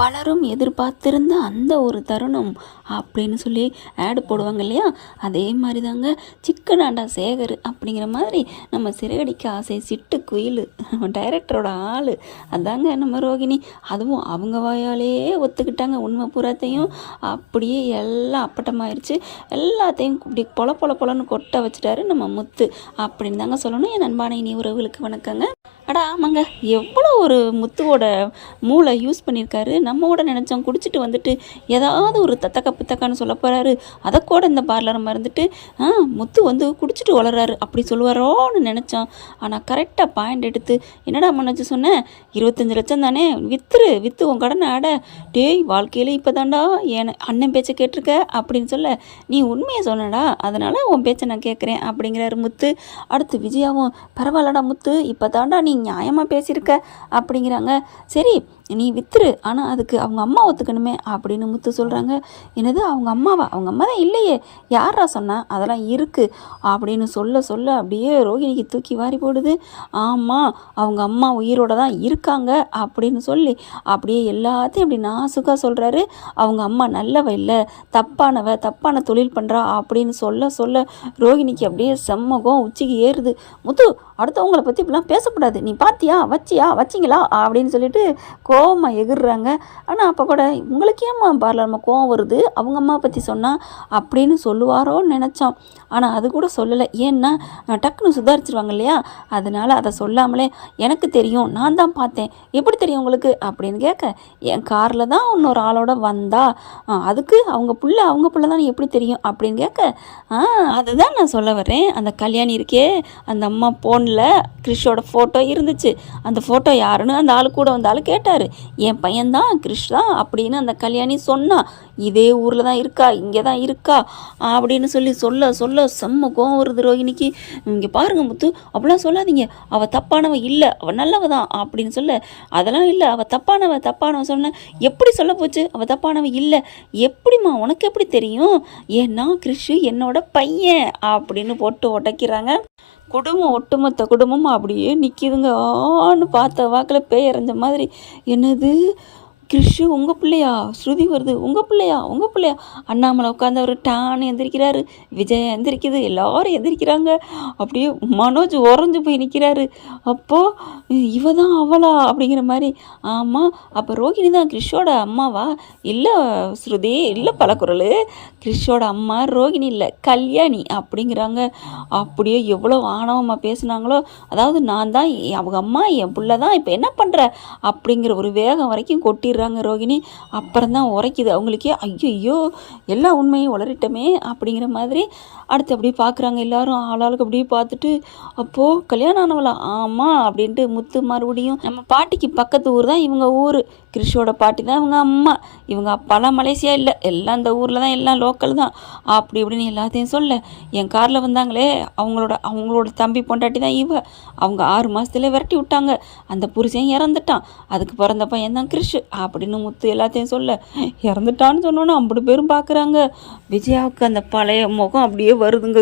பலரும் எதிர்பார்த்திருந்த அந்த ஒரு தருணம் அப்படின்னு சொல்லி ஆடு போடுவாங்க இல்லையா? அதே மாதிரி தாங்க சிக்கனாண்டா சேகர் அப்படிங்கிற மாதிரி நம்ம சிறகடிக்க ஆசை சிட்டு குயில் டைரக்டரோட ஆள் அதாங்க நம்ம ரோகிணி. அதுவும் அவங்க வாயாலே ஒத்துக்கிட்டாங்க உண்மை பூராத்தையும். அப்படியே எல்லாம் அப்பட்டமாயிருச்சு. எல்லாத்தையும் இப்படி பொல பொல பொலன்னு கொட்ட வச்சுட்டாரு நம்ம முத்து அப்படின்னு தாங்க சொல்லணும். என் அன்பான இனி உறவுகளுக்கு வணக்கங்க. அடா ஆமாங்க, எவ்வளோ ஒரு முத்துவோட மூளை யூஸ் பண்ணியிருக்காரு. நம்ம கூட நினச்சோம் குடிச்சிட்டு வந்துட்டு ஏதாவது ஒரு தத்தக்கா பித்தக்கான்னு சொல்ல போகிறாரு. அதை கூட இந்த பார்லரை மறந்துட்டு முத்து வந்து குடிச்சிட்டு வளர்றாரு அப்படி சொல்லுவாரோன்னு நினச்சோம். ஆனால் கரெக்டாக பாயிண்ட் எடுத்து என்னடா மனச்சு சொன்னேன், 25 லட்சம் தானே, விற்று உன் கடனை ஆட. டேய் வாழ்க்கையில் இப்போ தாண்டா என் அண்ணன் பேச்சை கேட்டிருக்க அப்படின்னு சொல்ல, நீ உண்மையை சொன்னடா அதனால் உன் பேச்சை நான் கேட்குறேன் அப்படிங்கிறாரு முத்து. அடுத்து விஜயாவும் பரவாயில்லடா முத்து இப்போ தாண்டா நீ நியாயமாக பேசியிருக்க அப்படிங்கிறாங்க. சரி நீ வித்துரு, ஆனால் அதுக்கு அவங்க அம்மா ஒத்துக்கணுமே அப்படின்னு முத்து சொல்கிறாங்க. என்னது அவங்க அம்மாவா? அவங்க அம்மா தான் இல்லையே, யாரா சொன்னா? அதெல்லாம் இருக்குது அப்படின்னு சொல்ல அப்படியே ரோகிணிக்கு தூக்கி வாரி போடுது. ஆமாம் அவங்க அம்மா உயிரோட தான் இருக்காங்க அப்படின்னு சொல்லி அப்படியே எல்லாத்தையும் அப்படி நாசுக்காக சொல்கிறாரு. அவங்க அம்மா நல்லவ இல்லை, தப்பான தொழில் பண்ணுறா அப்படின்னு சொல்ல ரோகிணிக்கு அப்படியே செம்மகம் உச்சிக்கு ஏறுது. முத்து அடுத்தவங்களை பற்றி இப்படிலாம் பேசக்கூடாது, நீ பார்த்தியா வச்சிங்களா அப்படின்னு சொல்லிட்டு கோவமாக எகிர்றாங்க. ஆனால் அப்போ கூட உங்களுக்கு ஏம்மா பார்லர் நம்ம கோவம் வருது, அவங்க அம்மா பற்றி சொன்னால் அப்படின்னு சொல்லுவாரோன்னு நினச்சோம். ஆனால் அது கூட சொல்லலை. ஏன்னா டக்குன்னு சுதாரிச்சிருவாங்க இல்லையா, அதனால் அதை சொல்லாமலே எனக்கு தெரியும், நான் தான் பார்த்தேன். எப்படி தெரியும் உங்களுக்கு அப்படின்னு கேட்க, என் காரில் தான் இன்னொரு ஆளோட வந்தா, அதுக்கு அவங்க புள்ள தான் எப்படி தெரியும் அப்படின்னு கேட்க, அதுதான் நான் சொல்ல வரேன். அந்த கல்யாணி இருக்கே, அந்த அம்மா போனில் கிறிஷோட ஃபோட்டோ இருந்துச்சு. அந்த ஃபோட்டோ யாருன்னு அந்த ஆள் கூட வந்த ஆள் கேட்டார். என் பையன்தான் கிறிஷ் தான் அப்படின்னு அந்த கல்யாணி சொன்னா. இதே ஊரில் தான் இருக்கா, இங்கே தான் இருக்கா அப்படின்னு சொல்ல செம்ம கோவம் வருது ரோகிணிக்கு. இங்கே பாருங்க முத்து, அப்படிலாம் சொல்லாதீங்க, அவள் தப்பானவ இல்லை, அவள் நல்லவ தான் அப்படின்னு சொல்ல, அதெல்லாம் இல்லை, அவள் தப்பானவ சொன்ன. எப்படி சொல்ல போச்சு அவள் தப்பானவ இல்லை? எப்படிம்மா உனக்கு எப்படி தெரியும்? ஏன்னா கிறிஷ் என்னோட பையன் அப்படின்னு போட்டு உடைக்கிறாங்க. ஒட்டுமொத்த குடும்பமும் அப்படியே நிற்கிதுங்க. ஆன்னு பார்த்த வாக்கில் பேய் அரைஞ்ச மாதிரி. என்னது கிறிஷு உங்கள் பிள்ளையா? ஸ்ருதி வருது உங்கள் பிள்ளையா? அண்ணாமலை உட்காந்தவர் டான்னு எந்திரிக்கிறாரு, விஜய் எந்திரிக்குது, எல்லாரும் எந்திரிக்கிறாங்க. அப்படியே மனோஜ் உறைஞ்சு போய் நிற்கிறாரு. அப்போது இவ தான் அவளா அப்படிங்கிற மாதிரி. ஆமாம் அப்போ ரோகிணி தான் கிறிஷோட அம்மாவா? இல்லை ஸ்ருதி, இல்லை பலக்குரல், கிறிஷோட அம்மா ரோகிணி இல்லை கல்யாணி அப்படிங்கிறாங்க. அப்படியே எவ்வளோ ஆணவமாக பேசுனாங்களோ, அதாவது நான் தான் அவங்க அம்மா, என் பிள்ளை தான், இப்போ என்ன பண்ணுற அப்படிங்கிற ஒரு வேகம் வரைக்கும் கொட்டிடுறாங்க ரோகிணி. அப்புறம் தான் உரைக்குது அவங்களுக்கே, ஐயோ எல்லா உண்மையும் உளறிட்டமே அப்படிங்கிற மாதிரி. அடுத்து அப்படியே பார்க்குறாங்க எல்லாரும், ஆளாளுக்கு அப்படியே பார்த்துட்டு, அப்போது கல்யாணம் ஆனவளா? ஆமாம் அப்படின்ட்டு முத்து மறுபடியும், நம்ம பாட்டிக்கு பக்கத்து ஊர் தான் இவங்க ஊர், கிறிஷோட பாட்டி தான் இவங்க அம்மா, இவங்க அப்பாலாம் மலேசியா இல்லை, எல்லாம் இந்த ஊரில் தான், எல்லாம் லோக்கல் தான் அப்படி இப்படின்னு எல்லாத்தையும் சொல்ல, என் காரில் வந்தாங்களே அவங்களோட தம்பி பொண்டாட்டி தான் இவ, அவங்க 6 மாதத்துல விரட்டி விட்டாங்க, அந்த புருஷன் இறந்துட்டான், அதுக்கு பிறந்த பையன் தான் கிறிஷ் அப்படின்னு முத்து எல்லாத்தையும் சொல்ல, இறந்துட்டான்னு சொன்னோன்னா 50 பேரும் பார்க்குறாங்க. விஜயாவுக்கு அந்த பழைய முகம் அப்படியே வருதுங்க,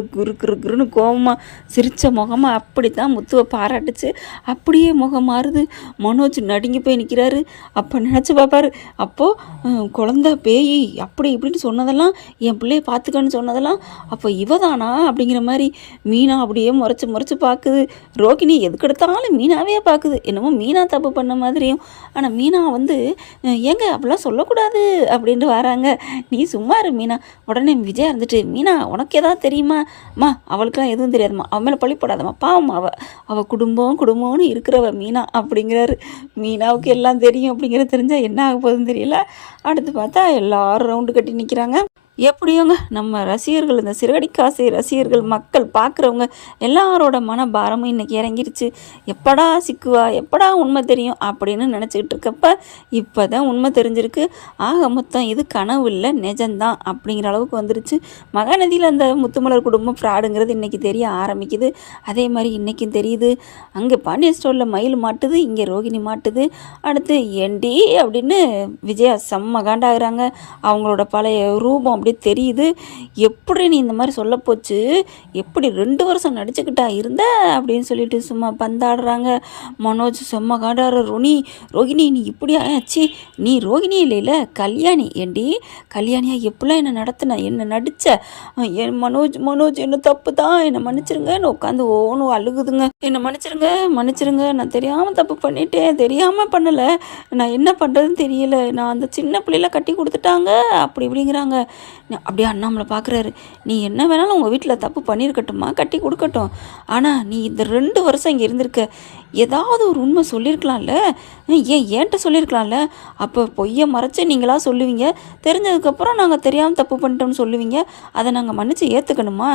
குருன்னு கோபமாக சிரித்த முகமாக அப்படித்தான் முத்துவை பாராட்டுச்சு. அப்படியே முகம் மாறுது. மனோஜ் நடுங்கி போய் நிற்கிறாரு. அப்போ நினச்சி பார்ப்பாரு, அப்போது குழந்த பேய் அப்படி இப்படின்னு சொன்னதெல்லாம், என் பிள்ளைய பார்த்துக்கன்னு சொன்னதெல்லாம் அப்போ இவ தானா அப்படிங்கிற மாதிரி. மீனா அப்படியே முறைச்சி பார்க்குது. ரோகிணி எதுக்கெடுத்தாலும் மீனாவே பார்க்குது, என்னமோ மீனா தப்பு பண்ண மாதிரியும். ஆனால் மீனா வந்து ஏங்க அப்படிலாம் சொல்லக்கூடாது அப்படின்ட்டு வராங்க. நீ சும்மா இரு மீனா. உடனே விஜயா இருந்துட்டு, மீனா உனக்கு ஏதாவது தெரியுமா? அம்மா அவளுக்கெல்லாம் எதுவும் தெரியாதும்மா, அவன் மேலே பழி போடாதம்மா, பாவம் அவள் குடும்பம்னு இருக்கிறவ மீனா அப்படிங்கிறாரு. மீனாவுக்கு எல்லாம் தெரியும் அப்படிங்கிறது தெரிஞ்சால் என்ன ஆக போகுதுன்னு தெரியல. அடுத்து பார்த்தா எல்லாரும் ரவுண்டு கட்டி நிற்கிறாங்க. எப்படியோங்க நம்ம ரசிகர்கள், இந்த சிறகடிக்காசை ரசிகர்கள், மக்கள் பார்க்குறவங்க எல்லாரோட மனபாரமும் இன்றைக்கி இறங்கிருச்சு. எப்படா சிக்குவா, எப்படா உண்மை தெரியும் அப்படின்னு நினச்சிக்கிட்டு இருக்கப்ப இப்போ தான் உண்மை தெரிஞ்சிருக்கு. ஆக மொத்தம் இது கனவு இல்லை, நிஜம்தான் அப்படிங்கிற அளவுக்கு வந்துருச்சு. மகாநதியில் அந்த முத்துமலர் குடும்பம் ஃப்ராடுங்கிறது இன்றைக்கி தெரிய ஆரம்பிக்குது. அதே மாதிரி இன்றைக்கும் தெரியுது. அங்கே பாண்டியன் ஸ்டோரில் மயில் மாட்டுது, இங்கே ரோகிணி மாட்டுது. அடுத்து ஏண்டி அப்படின்னு விஜயா செம்ம காண்டாகிறாங்க. அவங்களோட பழைய ரூபம் அப்படி அப்படியே தெரியுது. எப்படி நீ இந்த மாதிரி சொல்ல போச்சு, எப்படி 2 வருஷம் நடிச்சுக்கிட்டா இருந்த அப்படின்னு சொல்லிட்டு சும்மா பந்தாடுறாங்க. மனோஜ் செம்ம காண்டாரு. ரோகிணி நீ இப்படி ஆச்சு, நீ ரோகிணி இல்லைல்ல கல்யாணி, ஏண்டி கல்யாணியா எப்படிலாம் என்னை நடத்தின, என்னை நடித்த என் மனோஜ் என்ன தப்பு தான், என்னை மன்னிச்சிருங்கன்னு உட்காந்து ஓனும் அழுகுதுங்க. என்னை மன்னிச்சிருங்க, நான் தெரியாமல் தப்பு பண்ணிட்டேன், தெரியாமல் பண்ணலை, நான் என்ன பண்ணுறதுன்னு தெரியல, நான் அந்த சின்ன பிள்ளையில கட்டி கொடுத்துட்டாங்க அப்படி இப்படிங்கிறாங்க. அப்படியே அண்ணாமலை பார்க்குறாரு. நீ என்ன வேணாலும் உங்கள் வீட்டில் தப்பு பண்ணியிருக்கட்டுமா, கட்டி கொடுக்கட்டும், ஆனால் நீ இந்த 2 வருஷம் இங்கே இருந்திருக்க, ஏதாவது ஒரு உண்மை சொல்லியிருக்கலாம்ல, ஏன்ட்ட சொல்லியிருக்கலாம்ல. அப்போ பொய்யை மறைச்சி நீங்களா சொல்லுவீங்க, தெரிஞ்சதுக்கப்புறம் நாங்கள் தெரியாமல் தப்பு பண்ணிட்டோம்னு சொல்லுவீங்க, அதை நாங்கள் மன்னிச்சு ஏற்றுக்கணுமா?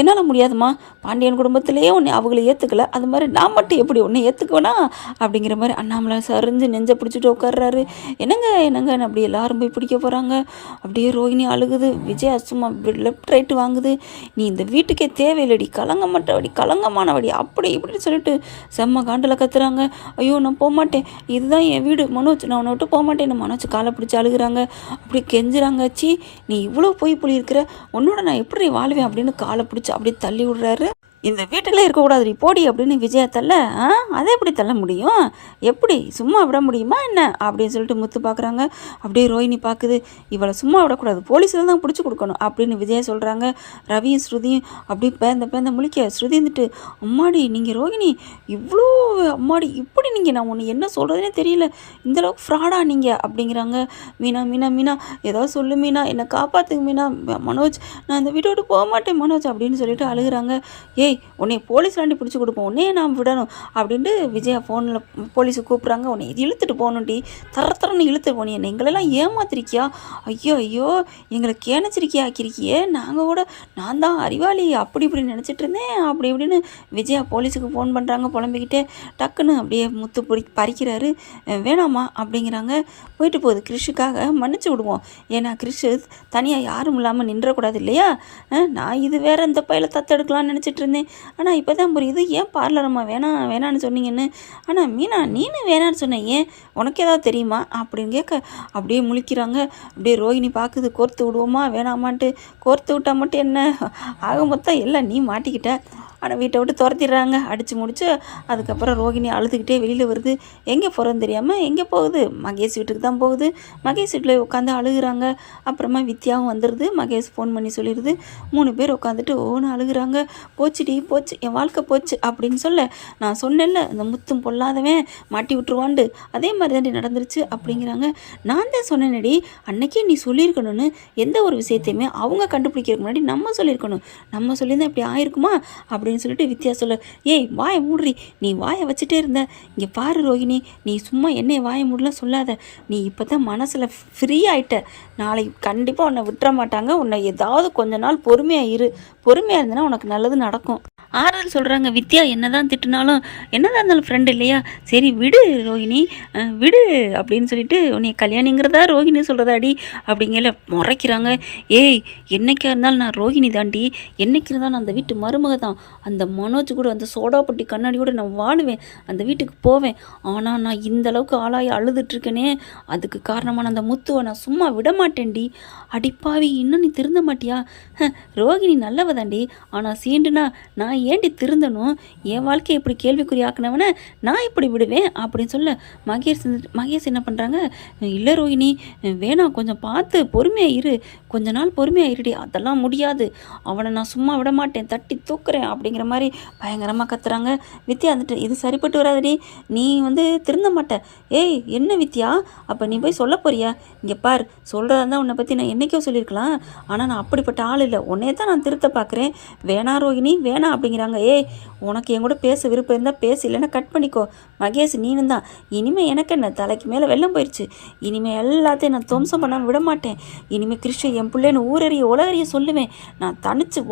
என்னால் முடியாதுமா, பாண்டியன் குடும்பத்திலேயே உன்னை அவங்கள ஏற்றுக்கல, அது மாதிரி நான் மட்டும் எப்படி உன்னை ஏற்றுக்குவேனா அப்படிங்கிற மாதிரி அண்ணாமலை சரிஞ்சு நெஞ்சை பிடிச்சிட்டு உட்கார்றாரு. என்னங்கன்னு அப்படி எல்லாரும் போய் பிடிக்க போகிறாங்க. அப்படியே ரோகிணி அழுகுது. விஜயா சும்மா லெஃப்ட் ரைட்டு வாங்குது. நீ இந்த வீட்டுக்கே தேவையில்லடி, கலங்கமானவடி அப்படி இப்படின்னு சொல்லிட்டு செம்ம காண்டில் கத்துறாங்க. ஐயோ நான் போகமாட்டேன், இதுதான் என் வீடு மனோஜ், நான் உன்னை விட்டு போகமாட்டேன். மனோஜ் காலை பிடிச்சி அழுகுறாங்க. அப்படி கெஞ்சுறாங்க. சி நீ இவ்வளோ பொய் புளி இருக்கிற, உன்னோட நான் எப்படி வாழ்வேன் அப்படின்னு காலை பிடிச்சி அப்படியே தள்ளி விடுறாரு. இந்த வீட்டில் இருக்கக்கூடாது நீ போடி அப்படின்னு விஜயா தள்ள. அதை எப்படி தள்ள முடியும், எப்படி சும்மா விட முடியுமா என்ன அப்படின்னு சொல்லிட்டு முத்து பார்க்குறாங்க. அப்படியே ரோஹிணி பார்க்குது. இவளை சும்மா விடக்கூடாது, போலீஸில் தான் பிடிச்சி கொடுக்கணும் அப்படின்னு விஜயா சொல்கிறாங்க. ரவியும் ஸ்ருதியும் அப்படி பேந்த முழிக்க. ஸ்ருதி இருந்துட்டு அம்மாடி நீங்கள் ரோஹிணி இவ்வளோ அம்மாடி இப்படி நீங்கள், நான் ஒன்று என்ன சொல்கிறதுனே தெரியல, இந்தளவுக்கு ஃப்ராடா நீங்கள் அப்படிங்கிறாங்க. மீனா ஏதாவது சொல்லு மீனா, என்னை காப்பாற்றுங்க மீனா, மனோஜ் நான் இந்த வீட்டை விட்டு போக மாட்டேன் மனோஜ் அப்படின்னு சொல்லிட்டு அழுகுறாங்க. ஏய் உன்னை போலீஸ்லாண்டி பிடிச்சி கொடுப்போம், உன்னே நான் விடணும் அப்படின்ட்டு விஜயா ஃபோனில் போலீஸுக்கு கூப்பிட்றாங்க. உன்னை இது இழுத்துட்டு போகணுண்டி, தரன்னு இழுத்துட்டு போனீங்க, எங்களெல்லாம் ஏமாத்திருக்கியா, ஐயோ எங்களை கேணச்சிருக்கியா ஆக்கிருக்கியே, நாங்கள் கூட நான் தான் அறிவாளி அப்படி இப்படி நினச்சிட்டு இருந்தேன் அப்படி இப்படின்னு விஜயா போலீஸுக்கு ஃபோன் பண்ணுறாங்க. புலம்பிக்கிட்டே டக்குன்னு அப்படியே முத்து பறிக்கிறாரு. வேணாமா அப்படிங்கிறாங்க. போயிட்டு போகுது. கிறிஷுக்காக மன்னிச்சு விடுவோம், ஏன்னா கிறிஷு தனியாக யாரும் இல்லாமல் நின்றக்கூடாது இல்லையா, நான் இது வேற இந்த பையில தத்தெடுக்கலாம்னு நினச்சிட்டு இருந்தேன், ஆனால் இப்போ தான் புரியுது ஏன் பார்லரம்மா வேணான்னு சொன்னீங்கன்னு. ஆனால் மீனா நீனு வேணான்னு சொன்ன, ஏன் உனக்கு ஏதாவது தெரியுமா அப்படின்னு கேட்க அப்படியே முழிக்கிறாங்க. அப்படியே ரோஹிணி பார்க்குது. கோர்த்து விடுவோமா வேணாமான்ட்டு. கோர்த்து விட்டால் மட்டும் என்ன ஆக மொத்தம் எல்லாம் நீ மாட்டிக்கிட்ட. ஆனால் வீட்டை விட்டு துரத்திடுறாங்க அடித்து முடிச்சு. அதுக்கப்புறம் ரோஹிணி அழுதுகிட்டே வெளியில் வருது. எங்கே போகிறதுன்னு தெரியாமல் எங்கே போகுது, மகேஷ் வீட்டுக்கு தான் போகுது. மகேஷ் வீட்டில் உட்காந்து அழுகுறாங்க. அப்புறமா வித்யாவும் வந்துடுது. மகேஷ் ஃபோன் பண்ணி சொல்லிடுது. 3 பேர் உட்காந்துட்டு ஓன்னு அழுகுறாங்க. போச்சு என் வாழ்க்கை போச்சு அப்படின்னு சொல்ல, நான் சொன்னேன்ல இந்த முத்தும் பொல்லாதவன் மாட்டி விட்டுருவாண்டு, அதே மாதிரி தாண்டி நடந்துருச்சு அப்படிங்கிறாங்க. நான் தான் சொன்னேனடி அன்னைக்கே நீ சொல்லியிருக்கணும்னு, எந்த ஒரு விஷயத்தையுமே அவங்க கண்டுபிடிக்கிறதுக்கு முன்னாடி நம்ம சொல்லியிருக்கணும், நம்ம சொல்லியிருந்தா இப்படி ஆயிருக்குமா அப்படின்னு சொல்லிட்டு வித்யா சொல்ல, ஏய் வாயை மூடுறி, நீ வாயை வச்சுட்டே இருந்த, இங்கே பாரு ரோஹிணி, நீ சும்மா என்னை வாயை மூடலாம் சொல்லாத, நீ இப்போ தான் மனசில் ஃப்ரீ ஆகிட்ட, நாளைக்கு கண்டிப்பாக உன்னை விட்டுற மாட்டாங்க, உன்னை ஏதாவது கொஞ்ச நாள் பொறுமையாக இருந்தனா உனக்கு நல்லது நடக்கும் ஆறுதல் சொல்கிறாங்க. வித்யா என்னதான் திட்டினாலும் என்னதான் இருந்தாலும் ஃப்ரெண்டு இல்லையா, சரி விடு ரோஹிணி விடு அப்படின்னு சொல்லிட்டு, உன்னை கல்யாணிங்கிறதா ரோஹிணி சொல்கிறதாடி அப்படிங்கிற முறைக்கிறாங்க. ஏய் என்னைக்கா இருந்தாலும் நான் ரோஹிணி தாண்டி, என்னைக்கு இருந்தாலும் அந்த வீட்டு மருமக தான், அந்த மனோஜ் கூட அந்த சோடாப்பட்டி கண்ணாடியோடு நான் வாழுவேன், அந்த வீட்டுக்கு போவேன். ஆனால் நான் இந்த அளவுக்கு ஆளாகி அழுதுட்ருக்கேனே, அதுக்கு காரணமான அந்த முத்துவை நான் சும்மா விட மாட்டேன்டி. அடிப்பாவி இன்னும் நீ திருந்த மாட்டியா, ரோஹிணி நல்லவ தாண்டி, ஆனால் சீண்டுனா நான் ஏண்டி திருந்தணும், என் வாழ்க்கையை இப்படி கேள்விக்குறியாக்குனவனை நான் இப்படி விடுவேன் அப்படின்னு சொல்ல, மகேஷ் என்ன பண்ணுறாங்க, இல்லை ரோஹிணி வேணாம், கொஞ்சம் பார்த்து பொறுமையாக இரு, கொஞ்ச நாள் பொறுமையாக இருடி, அதெல்லாம் முடியாது, அவனை நான் சும்மா விட மாட்டேன், தட்டி தூக்குறேன் அப்படிங்கிற மாதிரி பயங்கரமாக கத்துறாங்க. வித்யா வந்துட்டு இது சரிப்பட்டு வராதடி, நீ திருந்த மாட்ட. ஏய் என்ன வித்யா, அப்போ நீ போய் சொல்ல போறியா, இங்கே பார் சொல்கிறதா இருந்தால் உன்னை பற்றி நான் என்றைக்கோ சொல்லியிருக்கலாம், ஆனால் நான் அப்படிப்பட்ட ஆள் இல்லை, உன்னையே தான் நான் திருத்த பார்க்குறேன், வேணா ரோஹிணி வேணாம் அப்படிங்கிறாங்க. ஏய் உனக்கு என் கூட பேச விருப்பம் இருந்தால் பேசு, இல்லைன்னா கட் பண்ணிக்கோ. மகேஷ் நீனும் தான், இனிமேல் எனக்கு என்ன தலைக்கு மேலே வெள்ளம் போயிடுச்சு, இனிமேல் எல்லாத்தையும் நான் துவம்சம் பண்ணாமல் விட மாட்டேன், இனிமேல் கிருஷ்ண என் பிள்ளைன்னு ஊரறிய உலகறிய சொல்லுவேன், நான் தனித்து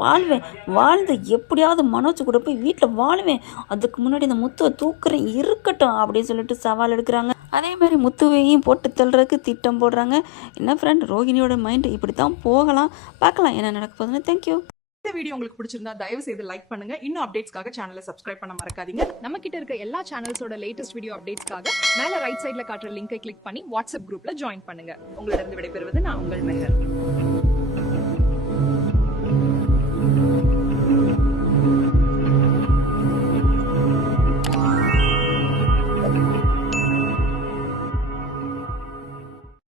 வாழ்ந்து எப்படியாவது மனோஜ் கூட போய் வீட்டில் வாழுவேன், அதுக்கு முன்னாடி இந்த முத்துவை தூக்குறேன் இருக்கட்டும் அப்படின்னு சொல்லிட்டு சவால் எடுக்கிறாங்க. அதே மாதிரி முத்துவையும் போட்டு தள்ளுறதுக்கு திட்டம் போடுறாங்க. என்ன ஃப்ரெண்ட், ரோஹிணியோட மைண்ட் இப்படி தான் போகலாம், பார்க்கலாம் என்ன நடக்க போகுதுன்னு. தேங்க்யூ. இந்த வீடியோ உங்களுக்கு பிடிச்சிருந்தா தயவு செய்து லைக் பண்ணுங்க. இன்னும் அப்டேட்ஸ்க்காக சேனலை சப்ஸ்கிரைப் பண்ண மறக்காதீங்க. நம்ம கிட்ட இருக்க எல்லா சேனல்ஸோட லேட்டஸ்ட் வீடியோ அப்டேட்ஸ்க்காக மேல ரைட் சைடுல காட்டுற லிங்கை கிளிக் பண்ணி வாட்ஸ்அப் குரூப்ல ஜாயின் பண்ணுங்க. உங்களிடம் விடைபெறுவது நான் உங்கள் மெஹர்.